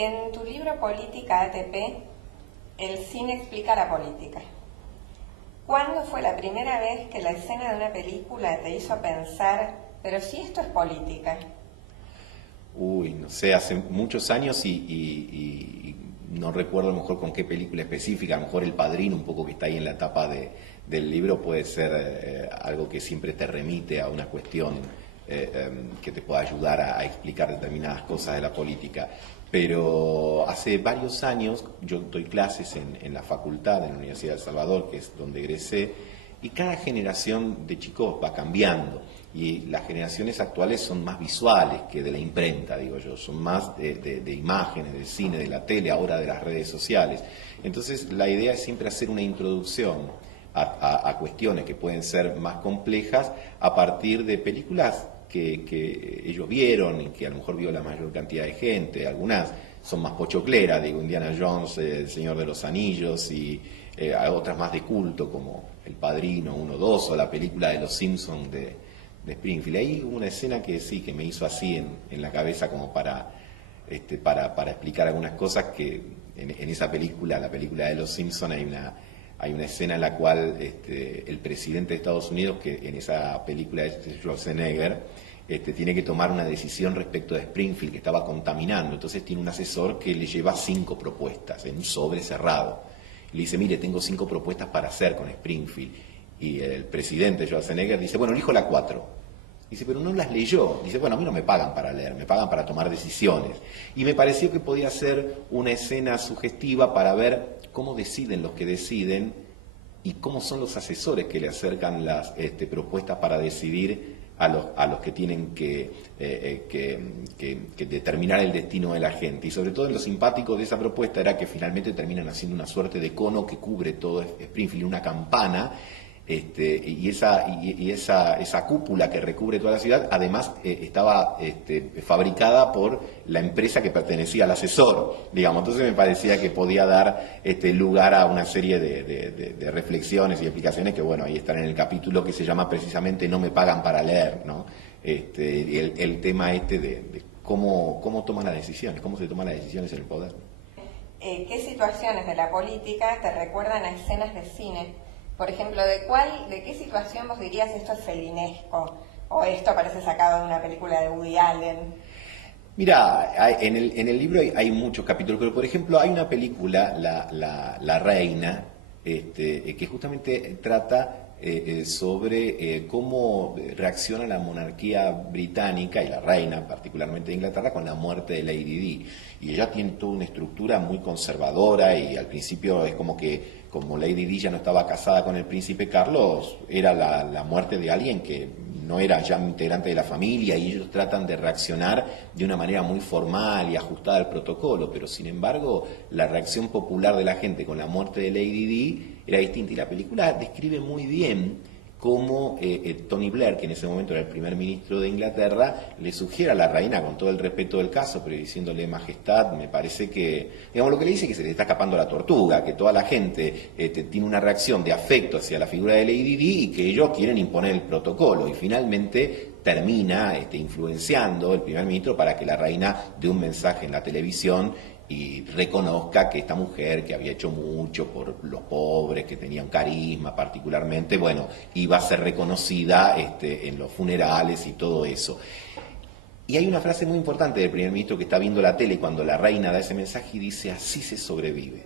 En tu libro Política ATP, el cine explica la política. ¿Cuándo fue la primera vez que la escena de una película te hizo pensar, pero si esto es política? Uy, no sé, hace muchos años y no recuerdo a lo mejor con qué película específica, a lo mejor El Padrino, un poco que está ahí en la tapa del libro, puede ser algo que siempre te remite a una cuestión que te pueda ayudar a explicar determinadas cosas de la política. Pero hace varios años yo doy clases en la facultad, en la Universidad de El Salvador, que es donde egresé, y cada generación de chicos va cambiando. Y las generaciones actuales son más visuales que de la imprenta, digo yo, son más de imágenes, del cine, de la tele, ahora de las redes sociales. Entonces la idea es siempre hacer una introducción a cuestiones que pueden ser más complejas a partir de películas que ellos vieron y que a lo mejor vio la mayor cantidad de gente. Algunas son más pochocleras, digo, Indiana Jones, El Señor de los Anillos, y otras más de culto como El Padrino 1, 2 o la película de Los Simpsons de Springfield. Hay una escena que sí, que me hizo así en la cabeza como para explicar algunas cosas que en esa película, la película de Los Simpsons, hay una escena en la cual el presidente de Estados Unidos, que en esa película es Schwarzenegger, tiene que tomar una decisión respecto de Springfield, que estaba contaminando. Entonces tiene un asesor que le lleva 5 propuestas en un sobre cerrado. Le dice, mire, tengo 5 propuestas para hacer con Springfield. Y el presidente Schwarzenegger dice, bueno, elijo la 4. Dice, pero no las leyó. Dice, bueno, a mí no me pagan para leer, me pagan para tomar decisiones. Y me pareció que podía ser una escena sugestiva para ver cómo deciden los que deciden y cómo son los asesores que le acercan las propuestas para decidir a los que tienen que determinar el destino de la gente. Y sobre todo lo simpático de esa propuesta era que finalmente terminan haciendo una suerte de cono que cubre todo Springfield, una campana, y esa cúpula que recubre toda la ciudad, además estaba fabricada por la empresa que pertenecía al asesor, digamos. Entonces me parecía que podía dar lugar a una serie de reflexiones y explicaciones que, bueno, ahí están en el capítulo que se llama precisamente No me pagan para leer, ¿no? El tema de cómo toman las decisiones, cómo se toman las decisiones en el poder. ¿Qué situaciones de la política te recuerdan a escenas de cine? Por ejemplo, ¿de qué situación vos dirías esto es felinesco? ¿O esto parece sacado de una película de Woody Allen? Mira, en el libro hay muchos capítulos, pero por ejemplo hay una película, La Reina, que justamente trata sobre cómo reacciona la monarquía británica y la reina, particularmente de Inglaterra, con la muerte de Lady Di. Y ella tiene toda una estructura muy conservadora y al principio es como Lady Di ya no estaba casada con el príncipe Carlos, era la muerte de alguien que no era ya integrante de la familia, y ellos tratan de reaccionar de una manera muy formal y ajustada al protocolo, pero sin embargo la reacción popular de la gente con la muerte de Lady Di era distinta, y la película describe muy bien cómo Tony Blair, que en ese momento era el primer ministro de Inglaterra, le sugiere a la reina, con todo el respeto del caso, pero diciéndole, majestad, me parece que, digamos, lo que le dice es que se le está escapando la tortuga, que toda la gente tiene una reacción de afecto hacia la figura de Lady Di y que ellos quieren imponer el protocolo, y finalmente termina influenciando el primer ministro para que la reina dé un mensaje en la televisión y reconozca que esta mujer, que había hecho mucho por los pobres, que tenía un carisma particularmente, bueno, iba a ser reconocida en los funerales y todo eso. Y hay una frase muy importante del primer ministro que está viendo la tele cuando la reina da ese mensaje y dice, así se sobrevive.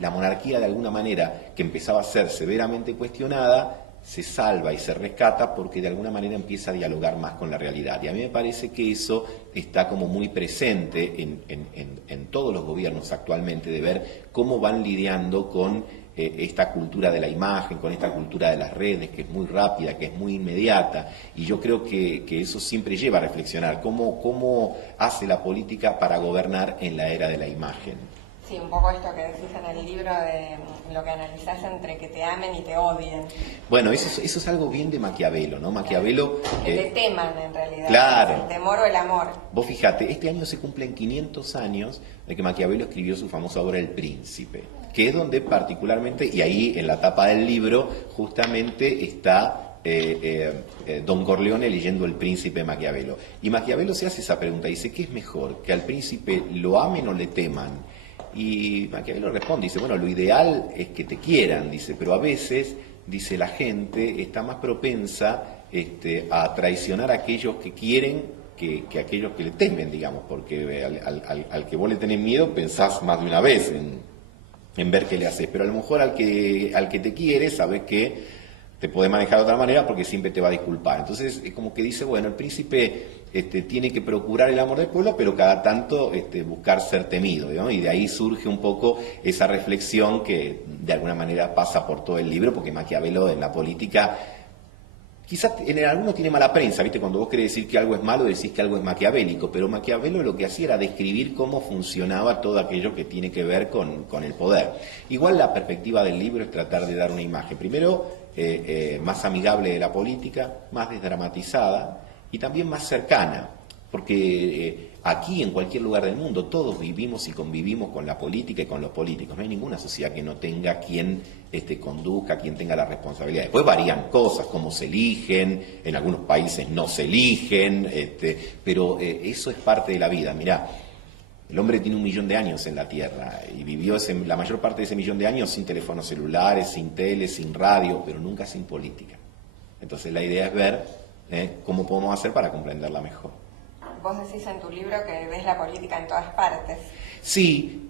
La monarquía, de alguna manera, que empezaba a ser severamente cuestionada, se salva y se rescata porque de alguna manera empieza a dialogar más con la realidad. Y a mí me parece que eso está como muy presente en todos los gobiernos actualmente, de ver cómo van lidiando con esta cultura de la imagen, con esta cultura de las redes, que es muy rápida, que es muy inmediata. Y yo creo que eso siempre lleva a reflexionar cómo hace la política para gobernar en la era de la imagen. Sí, un poco esto que decís en el libro de lo que analizás entre que te amen y te odien. Bueno, eso es algo bien de Maquiavelo, ¿no? Maquiavelo... Que te teman, en realidad. Claro. El temor o el amor. Vos fijate, este año se cumplen 500 años de que Maquiavelo escribió su famosa obra El Príncipe, que es donde particularmente, y ahí en la tapa del libro, justamente está Don Corleone leyendo El Príncipe de Maquiavelo. Y Maquiavelo se hace esa pregunta, dice, ¿qué es mejor? ¿Que al príncipe lo amen o le teman? Y Maquiavelo responde, dice, bueno, lo ideal es que te quieran, dice, pero a veces, dice, la gente está más propensa a traicionar a aquellos que quieren que aquellos que le temen, digamos, porque al que vos le tenés miedo pensás más de una vez en ver qué le haces, pero a lo mejor al que te quiere sabes que te puede manejar de otra manera porque siempre te va a disculpar. Entonces es como que dice, bueno, el príncipe tiene que procurar el amor del pueblo, pero cada tanto buscar ser temido, ¿no? Y de ahí surge un poco esa reflexión que de alguna manera pasa por todo el libro, porque Maquiavelo en la política, quizás en alguno tiene mala prensa, ¿viste? Cuando vos querés decir que algo es malo, decís que algo es maquiavélico, pero Maquiavelo lo que hacía era describir cómo funcionaba todo aquello que tiene que ver con el poder. Igual la perspectiva del libro es tratar de dar una imagen, primero, más amigable de la política, más desdramatizada y también más cercana, porque aquí en cualquier lugar del mundo todos vivimos y convivimos con la política y con los políticos. No hay ninguna sociedad que no tenga quien conduzca, quien tenga la responsabilidad. Después varían cosas, cómo se eligen, en algunos países no se eligen, pero eso es parte de la vida. Mirá, el hombre tiene 1 millón de años en la Tierra y vivió la mayor parte de ese 1 millón de años sin teléfonos celulares, sin tele, sin radio, pero nunca sin política. Entonces la idea es ver cómo podemos hacer para comprenderla mejor. Vos decís en tu libro que ves la política en todas partes. Sí,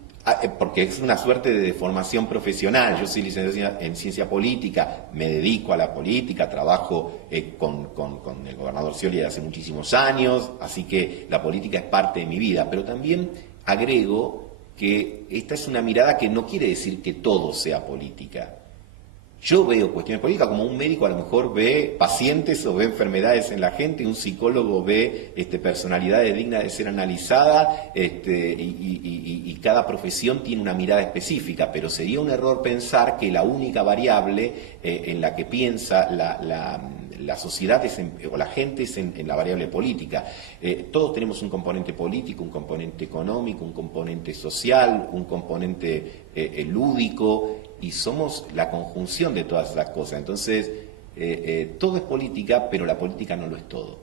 porque es una suerte de formación profesional. Yo soy licenciado en ciencia política, me dedico a la política, trabajo con el gobernador Scioli hace muchísimos años, así que la política es parte de mi vida, pero también agrego que esta es una mirada que no quiere decir que todo sea política. Yo veo cuestiones políticas como un médico a lo mejor ve pacientes o ve enfermedades en la gente, un psicólogo ve personalidades dignas de ser analizadas y cada profesión tiene una mirada específica, pero sería un error pensar que la única variable en la que piensa la sociedad o la gente es en la variable política. Todos tenemos un componente político, un componente económico, un componente social, un componente lúdico, y somos la conjunción de todas esas cosas. Entonces, todo es política, pero la política no lo es todo.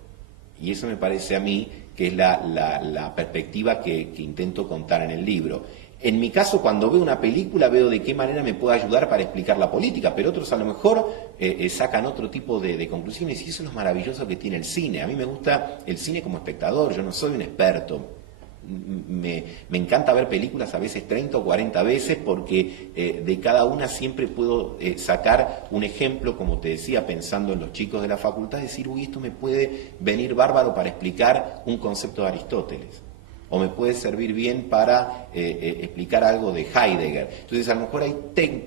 Y eso me parece a mí que es la perspectiva que intento contar en el libro. En mi caso, cuando veo una película, veo de qué manera me puede ayudar para explicar la política, pero otros a lo mejor sacan otro tipo de conclusiones, y eso es lo maravilloso que tiene el cine. A mí me gusta el cine como espectador, yo no soy un experto. Me encanta ver películas a veces 30 o 40 veces porque de cada una siempre puedo sacar un ejemplo, como te decía, pensando en los chicos de la facultad, decir, uy, esto me puede venir bárbaro para explicar un concepto de Aristóteles, o me puede servir bien para explicar algo de Heidegger. Entonces a lo mejor hay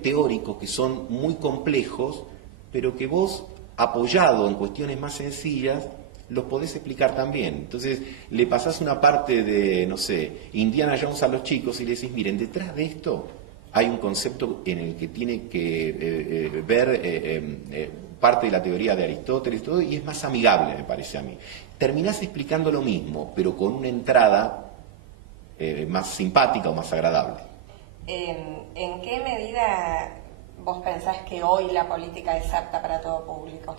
teóricos que son muy complejos, pero que vos, apoyado en cuestiones más sencillas, los podés explicar también. Entonces le pasás una parte de, no sé, Indiana Jones a los chicos y le decís, miren, detrás de esto hay un concepto en el que tiene que ver parte de la teoría de Aristóteles y todo, y es más amigable, me parece a mí. Terminás explicando lo mismo, pero con una entrada más simpática o más agradable. ¿En qué medida vos pensás que hoy la política es apta para todo público?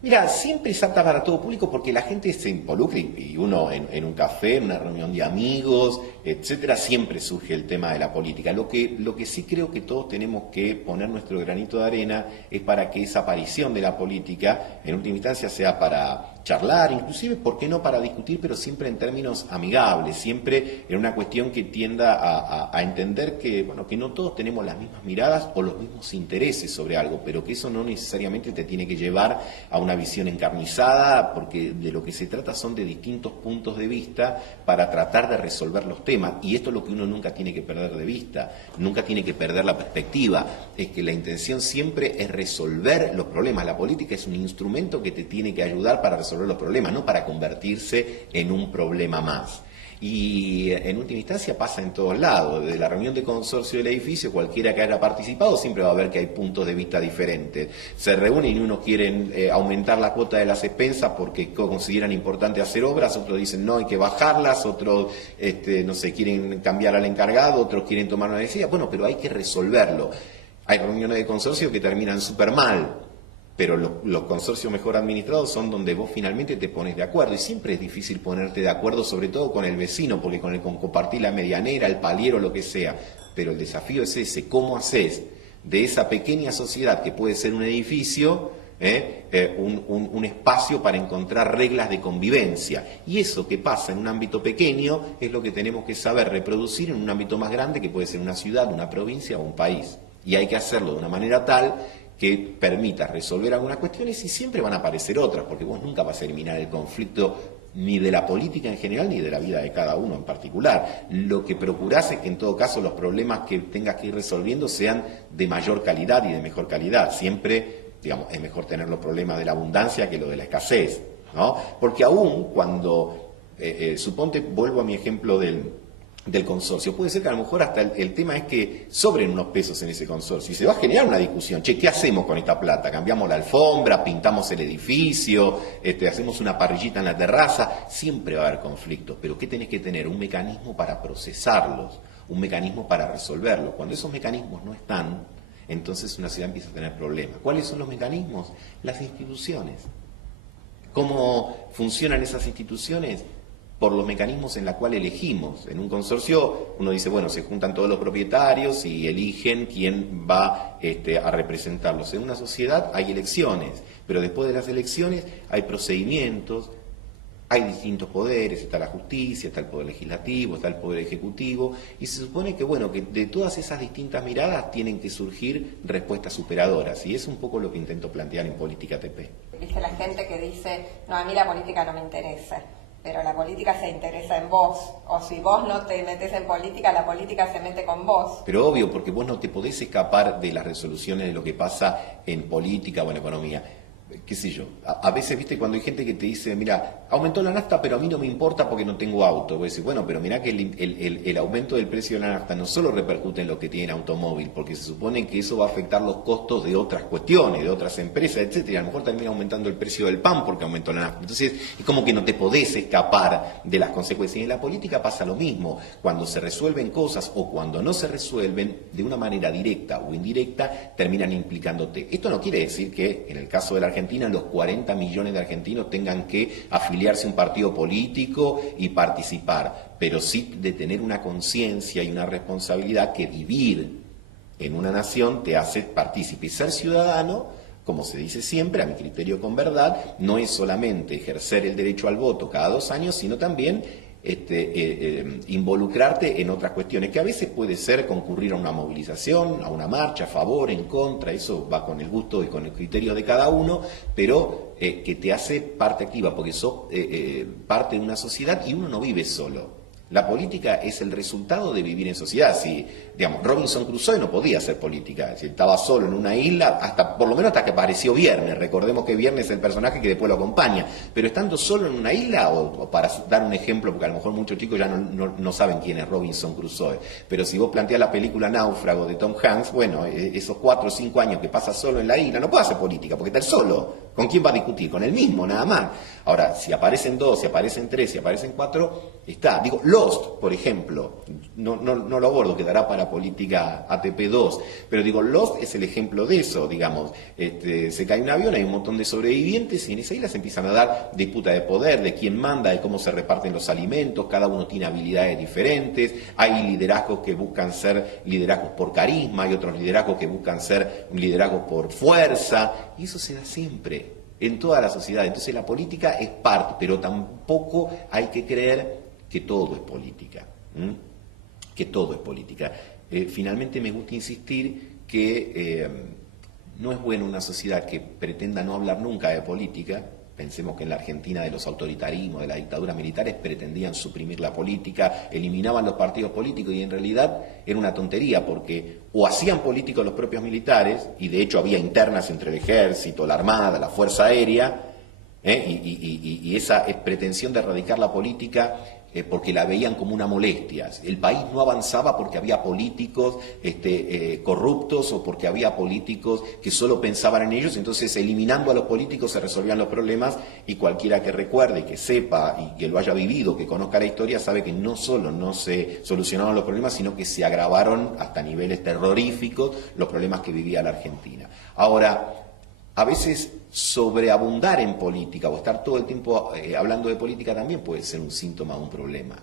Mira, siempre es apta para todo público porque la gente se involucra y uno en un café, en una reunión de amigos, etcétera, siempre surge el tema de la política. Lo que sí creo que todos tenemos que poner nuestro granito de arena es para que esa aparición de la política, en última instancia, sea para charlar, inclusive, ¿por qué no para discutir, pero siempre en términos amigables, siempre en una cuestión que tienda a entender que, bueno, que no todos tenemos las mismas miradas o los mismos intereses sobre algo, pero que eso no necesariamente te tiene que llevar a una visión encarnizada, porque de lo que se trata son de distintos puntos de vista para tratar de resolver los temas, y esto es lo que uno nunca tiene que perder de vista, nunca tiene que perder la perspectiva, es que la intención siempre es resolver los problemas. La política es un instrumento que te tiene que ayudar para resolver los problemas, no para convertirse en un problema más. Y en última instancia pasa en todos lados, desde la reunión de consorcio del edificio, cualquiera que haya participado siempre va a ver que hay puntos de vista diferentes. Se reúnen y unos quieren aumentar la cuota de las expensas porque consideran importante hacer obras, otros dicen no, hay que bajarlas, otros no sé, quieren cambiar al encargado, otros quieren tomar una decisión. Bueno, pero hay que resolverlo. Hay reuniones de consorcio que terminan súper mal, pero los consorcios mejor administrados son donde vos finalmente te pones de acuerdo, y siempre es difícil ponerte de acuerdo, sobre todo con el vecino, porque con compartir la medianera, el paliero, lo que sea, pero el desafío es ese, ¿cómo haces de esa pequeña sociedad que puede ser un edificio, un espacio para encontrar reglas de convivencia? Y eso que pasa en un ámbito pequeño es lo que tenemos que saber reproducir en un ámbito más grande, que puede ser una ciudad, una provincia o un país, y hay que hacerlo de una manera tal que permita resolver algunas cuestiones, y siempre van a aparecer otras, porque vos nunca vas a eliminar el conflicto ni de la política en general, ni de la vida de cada uno en particular. Lo que procurás es que en todo caso los problemas que tengas que ir resolviendo sean de mayor calidad y de mejor calidad. Siempre, digamos, es mejor tener los problemas de la abundancia que lo de la escasez, ¿no? Porque aún cuando, suponte, vuelvo a mi ejemplo del consorcio, puede ser que a lo mejor hasta el tema es que sobren unos pesos en ese consorcio y se va a generar una discusión. Che, ¿qué hacemos con esta plata? ¿Cambiamos la alfombra? ¿Pintamos el edificio? ¿Hacemos una parrillita en la terraza? Siempre va a haber conflictos, pero ¿qué tenés que tener? Un mecanismo para procesarlos, un mecanismo para resolverlos. Cuando esos mecanismos no están, entonces una ciudad empieza a tener problemas. ¿Cuáles son los mecanismos? Las instituciones. ¿Cómo funcionan esas instituciones? Por los mecanismos en los cuales elegimos. En un consorcio uno dice, bueno, se juntan todos los propietarios y eligen quién va a representarlos. En una sociedad hay elecciones, pero después de las elecciones hay procedimientos, hay distintos poderes, está la justicia, está el poder legislativo, está el poder ejecutivo, y se supone que, bueno, que de todas esas distintas miradas tienen que surgir respuestas superadoras, y es un poco lo que intento plantear en Política ATP. Viste la gente que dice, no, a mí la política no me interesa. Pero la política se interesa en vos, o si vos no te metes en política, la política se mete con vos. Pero obvio, porque vos no te podés escapar de las resoluciones de lo que pasa en política o en economía. Qué sé yo, a veces, viste, cuando hay gente que te dice, mira, aumentó la nafta, pero a mí no me importa porque no tengo auto. Vos decís, bueno, pero mirá que el aumento del precio de la nafta no solo repercute en lo que tiene automóvil, porque se supone que eso va a afectar los costos de otras cuestiones, de otras empresas, etcétera, y a lo mejor termina aumentando el precio del pan porque aumentó la nafta. Entonces, es como que no te podés escapar de las consecuencias. Y en la política pasa lo mismo. Cuando se resuelven cosas o cuando no se resuelven, de una manera directa o indirecta, terminan implicándote. Esto no quiere decir que, en el caso de la Argentina, los 40 millones de argentinos tengan que afiliarse a un partido político y participar, pero sí de tener una conciencia y una responsabilidad que vivir en una nación te hace partícipe. Y ser ciudadano, como se dice siempre, a mi criterio con verdad, no es solamente ejercer el derecho al voto cada 2 años, sino también involucrarte en otras cuestiones, que a veces puede ser concurrir a una movilización, a una marcha, a favor, en contra, eso va con el gusto y con el criterio de cada uno, pero que te hace parte activa, porque sos parte de una sociedad y uno no vive solo. La política es el resultado de vivir en sociedad. Si, digamos, Robinson Crusoe no podía hacer política, si estaba solo en una isla, por lo menos hasta que apareció Viernes. Recordemos que Viernes es el personaje que después lo acompaña, pero estando solo en una isla, o para dar un ejemplo, porque a lo mejor muchos chicos ya no saben quién es Robinson Crusoe, pero si vos planteás la película Náufrago de Tom Hanks, bueno, esos 4 o 5 años que pasa solo en la isla, no puede hacer política, porque está él solo. ¿Con quién va a discutir? Con él mismo, nada más. Ahora, si aparecen 2, si aparecen 3, si aparecen 4, está. Digo, Lost, por ejemplo, no lo abordo, quedará para Política ATP 2, pero digo, Lost es el ejemplo de eso, digamos. Se cae un avión, hay un montón de sobrevivientes y en esa isla se empiezan a dar disputa de poder, de quién manda, de cómo se reparten los alimentos, cada uno tiene habilidades diferentes, hay liderazgos que buscan ser liderazgos por carisma, hay otros liderazgos que buscan ser liderazgos por fuerza, y eso se da siempre en toda la sociedad. Entonces la política es parte, pero tampoco hay que creer que todo es política, que todo es política. Finalmente me gusta insistir que no es bueno una sociedad que pretenda no hablar nunca de política. Pensemos que en la Argentina de los autoritarismos, de las dictaduras militares, pretendían suprimir la política, eliminaban los partidos políticos y en realidad era una tontería porque o hacían políticos los propios militares, y de hecho había internas entre el ejército, la armada, la fuerza aérea, y esa pretensión de erradicar la política porque la veían como una molestia. El país no avanzaba porque había políticos corruptos o porque había políticos que solo pensaban en ellos, entonces eliminando a los políticos se resolvían los problemas, y cualquiera que recuerde, que sepa y que lo haya vivido, que conozca la historia, sabe que no solo no se solucionaron los problemas, sino que se agravaron hasta niveles terroríficos los problemas que vivía la Argentina. Ahora, a veces sobreabundar en política o estar todo el tiempo hablando de política también puede ser un síntoma de un problema.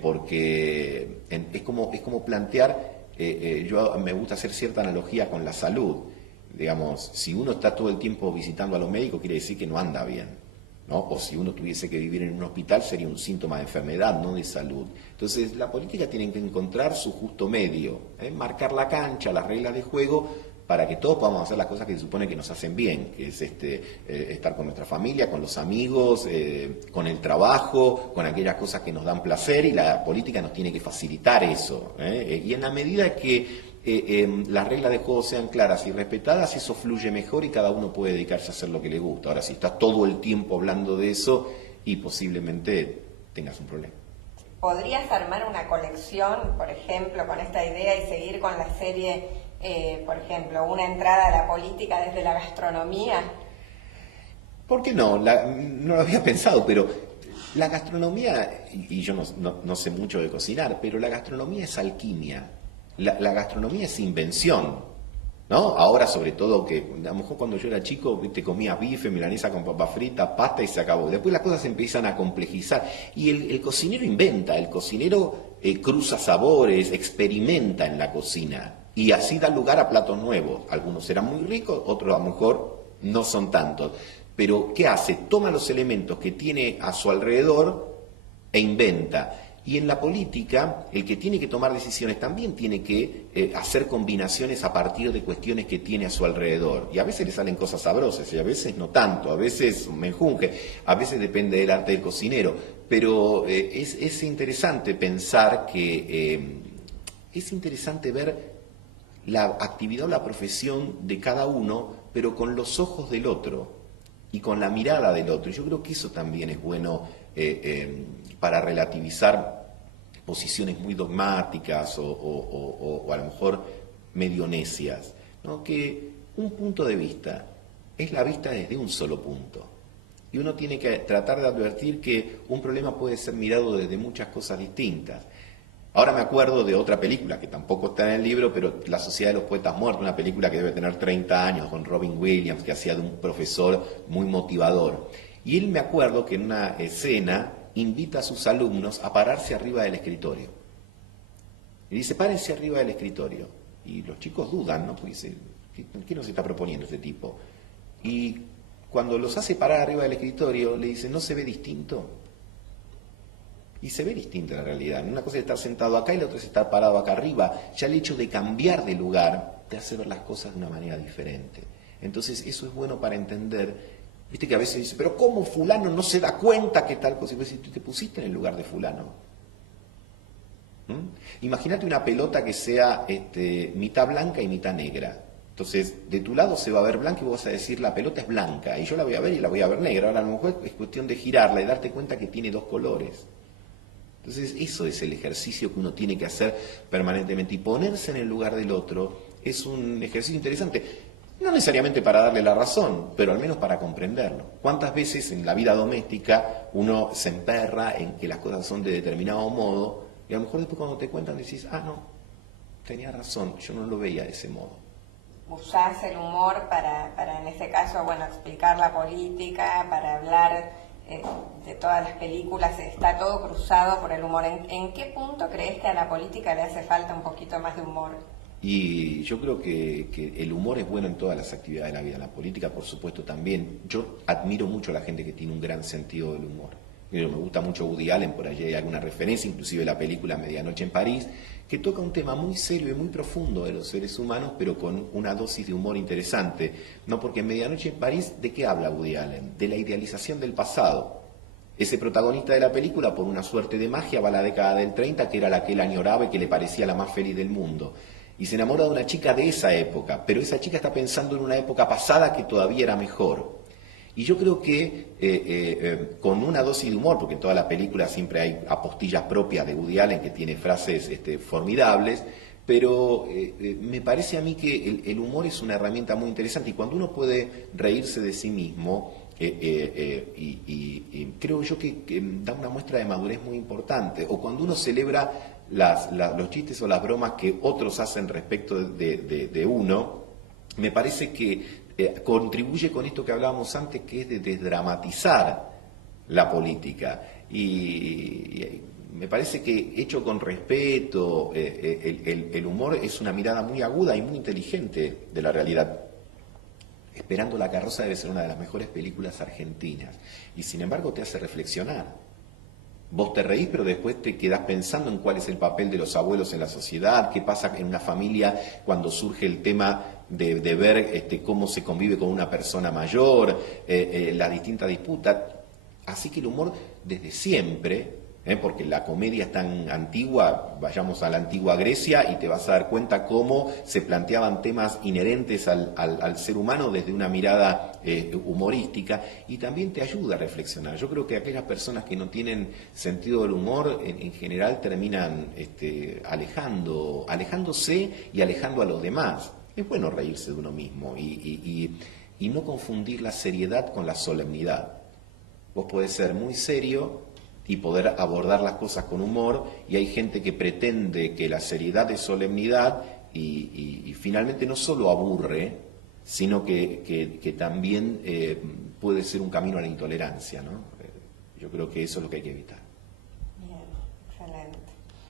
Porque es como plantear, yo me gusta hacer cierta analogía con la salud. Digamos, si uno está todo el tiempo visitando a los médicos, quiere decir que no anda bien, ¿no? O si uno tuviese que vivir en un hospital, sería un síntoma de enfermedad, no de salud. Entonces, la política tiene que encontrar su justo medio, marcar la cancha, las reglas de juego, para que todos podamos hacer las cosas que se supone que nos hacen bien, que es estar con nuestra familia, con los amigos, con el trabajo, con aquellas cosas que nos dan placer, y la política nos tiene que facilitar eso. Y en la medida que las reglas de juego sean claras y respetadas, eso fluye mejor y cada uno puede dedicarse a hacer lo que le gusta. Ahora, si estás todo el tiempo hablando de eso, y posiblemente tengas un problema. ¿Podrías armar una colección, por ejemplo, con esta idea y seguir con la serie, por ejemplo, una entrada a la política desde la gastronomía? ¿Por qué no? No lo había pensado, pero la gastronomía, y yo no sé mucho de cocinar, pero la gastronomía es alquimia. La gastronomía es invención, ¿no? Ahora, sobre todo, que a lo mejor cuando yo era chico te comías bife, milanesa con papa frita, pasta y se acabó. Después las cosas se empiezan a complejizar y el cocinero inventa, el cocinero cruza sabores, experimenta en la cocina y así da lugar a platos nuevos. Algunos serán muy ricos, otros a lo mejor no son tantos. Pero ¿qué hace? Toma los elementos que tiene a su alrededor e inventa. Y en la política, el que tiene que tomar decisiones también tiene que hacer combinaciones a partir de cuestiones que tiene a su alrededor. Y a veces le salen cosas sabrosas, y a veces no tanto, a veces menjunje, a veces depende del arte del cocinero. Pero es interesante pensar que es interesante ver la actividad o la profesión de cada uno, pero con los ojos del otro y con la mirada del otro. Yo creo que eso también es bueno para relativizar posiciones muy dogmáticas o a lo mejor medio necias, ¿no? Que un punto de vista es la vista desde un solo punto. Y uno tiene que tratar de advertir que un problema puede ser mirado desde muchas cosas distintas. Ahora me acuerdo de otra película que tampoco está en el libro, pero La Sociedad de los Poetas Muertos, una película que debe tener 30 años, con Robin Williams, que hacía de un profesor muy motivador. Y él, me acuerdo que en una escena invita a sus alumnos a pararse arriba del escritorio. Y dice, párense arriba del escritorio. Y los chicos dudan, ¿no? Porque dicen, ¿qué nos está proponiendo este tipo? Y cuando los hace parar arriba del escritorio, le dice, ¿no se ve distinto? Y se ve distinta la realidad. Una cosa es estar sentado acá y la otra es estar parado acá arriba. Ya el hecho de cambiar de lugar te hace ver las cosas de una manera diferente. Entonces eso es bueno para entender. Viste que a veces dice, pero ¿cómo fulano no se da cuenta que tal cosa? Y pues, si tú te pusiste en el lugar de fulano. Imagínate una pelota que sea mitad blanca y mitad negra. Entonces, de tu lado se va a ver blanca y vos vas a decir, la pelota es blanca, y yo la voy a ver y la voy a ver negra. Ahora a lo mejor es cuestión de girarla y darte cuenta que tiene dos colores. Entonces, eso es el ejercicio que uno tiene que hacer permanentemente. Y ponerse en el lugar del otro es un ejercicio interesante. No necesariamente para darle la razón, pero al menos para comprenderlo. ¿Cuántas veces en la vida doméstica uno se emperra en que las cosas son de determinado modo y a lo mejor después cuando te cuentan decís, no, tenía razón, yo no lo veía de ese modo? ¿Usás el humor para en ese caso, bueno, explicar la política, para hablar de todas las películas? Está todo cruzado por el humor. ¿En qué punto crees que a la política le hace falta un poquito más de humor? Y yo creo que el humor es bueno en todas las actividades de la vida, en la política por supuesto también. Yo admiro mucho a la gente que tiene un gran sentido del humor. Me gusta mucho Woody Allen, por allí hay alguna referencia, inclusive la película Medianoche en París, que toca un tema muy serio y muy profundo de los seres humanos, pero con una dosis de humor interesante. No, porque en Medianoche en París, ¿de qué habla Woody Allen? De la idealización del pasado. Ese protagonista de la película, por una suerte de magia, va a la década del 30, que era la que él añoraba y que le parecía la más feliz del mundo. Y se enamora de una chica de esa época, pero esa chica está pensando en una época pasada que todavía era mejor. Y yo creo que con una dosis de humor, porque en toda la película siempre hay apostillas propias de Woody Allen que tiene frases formidables, pero me parece a mí que el humor es una herramienta muy interesante y cuando uno puede reírse de sí mismo, y creo yo que da una muestra de madurez muy importante, o cuando uno celebra los chistes o las bromas que otros hacen respecto de uno, me parece que contribuye con esto que hablábamos antes, que es de desdramatizar la política. Y me parece que, hecho con respeto, el humor es una mirada muy aguda y muy inteligente de la realidad. Esperando la carroza debe ser una de las mejores películas argentinas, y sin embargo te hace reflexionar. Vos te reís, pero después te quedás pensando en cuál es el papel de los abuelos en la sociedad, qué pasa en una familia cuando surge el tema de ver cómo se convive con una persona mayor, las distintas disputas. Así que el humor desde siempre, porque la comedia es tan antigua, vayamos a la antigua Grecia y te vas a dar cuenta cómo se planteaban temas inherentes al ser humano desde una mirada humorística, y también te ayuda a reflexionar. Yo creo que aquellas personas que no tienen sentido del humor en general terminan alejándose y alejando a los demás. Es bueno reírse de uno mismo y no confundir la seriedad con la solemnidad. Vos podés ser muy serio y poder abordar las cosas con humor, y hay gente que pretende que la seriedad es solemnidad y finalmente no solo aburre, sino que también puede ser un camino a la intolerancia, ¿no? Yo creo que eso es lo que hay que evitar. Bien, excelente.